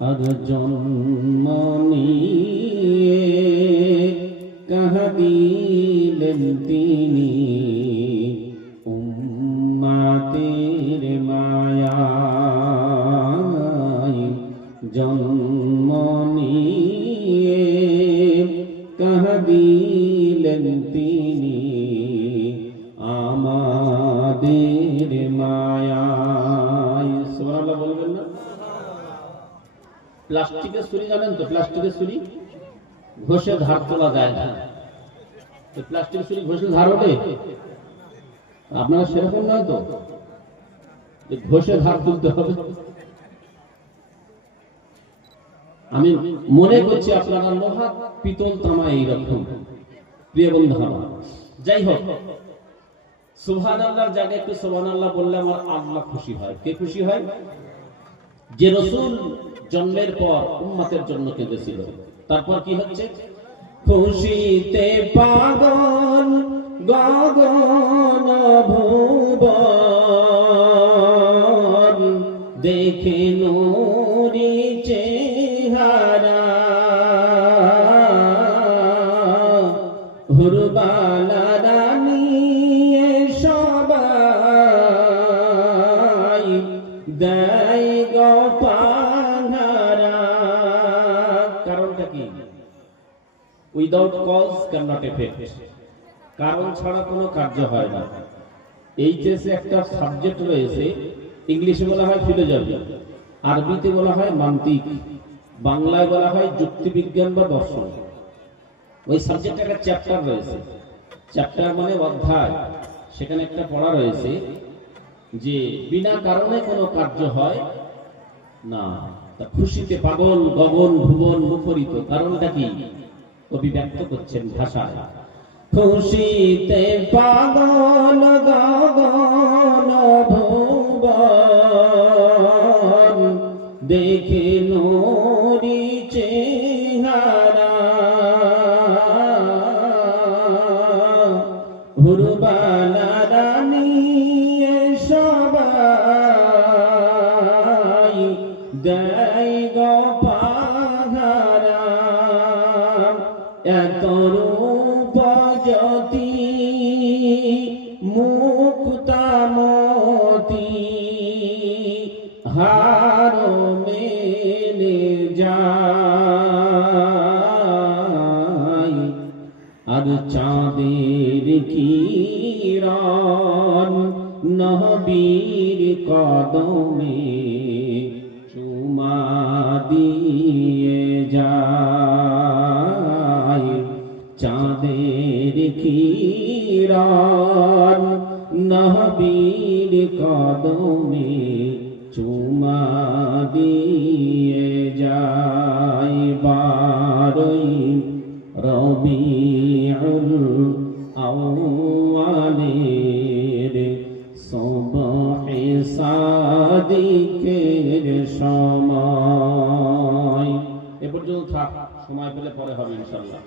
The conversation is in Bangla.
আর জন্ম নিয়ে কাহা দিলেন তিনি? প্লাস্টিকের ছুরি জানেন তো? প্লাস্টিকের ছুরি? ঘষে ধার তোলা যায় না। প্লাস্টিকের ছুরি ঘষে ধার ওঠে? আপনারা সেরকম নয় তো? ঘষে ধার তুলতে হবে। আমি মনে করছি আপনারা লোহা পিতল তামা এইরকম। প্রিয় বন্ধু আমার, যাই হোক। সুবহান আল্লাহর জায়গায় একটু সুবহান আল্লাহ বললে আমার আল্লাহ খুশি হয়। কে খুশি হয়? যে রসুল জন্মের পর উম্মতের জন্য কেঁদেছিল। তারপর কি হচ্ছে? খুশিতে পাগল গগন ভুবন দেখে নুরি চেহারা রানী সবাই দেয় কি without cause can not effect কারণ ছাড়া কোনো কার্য হয় না। এইচএসে একটা সাবজেক্ট রয়েছে, ইংলিশে বলা হয় ফিলোজফি আরবিতে বলা হয় মান্তিক বাংলায় বলা হয় যুক্তিবিজ্ঞান বা দর্শন। ওই সাবজেক্ট একটা চ্যাপ্টার রয়েছে। চ্যাপ্টার মানে অধ্যায়। সেখানে একটা পড়া রয়েছে যে, বিনা কারণে কোনো কার্য হয় না, তা খুশিতে পাগল, গগন, ভুবন মুখরিত কারণটা কি? কবি ব্যক্ত করছেন ভাষায়। খুশিতে পাগল, গগন, ভুবন, দেখে নোরি চেহারা। দেয় গো এত রূপ জ্যোতি মুক্তামতি হার মেলে যায়। আর চাঁদের কিরণ নহবীর কদমে চুমা দিয়ে যায়। চাঁদের কিরণ নহবীর কদমে চুমা দিয়ে যায় বারই রবিউল আউয়ালের সুবহে সাদিকের থাক সময় পেলে পরে হবে ইনশাআল্লাহ।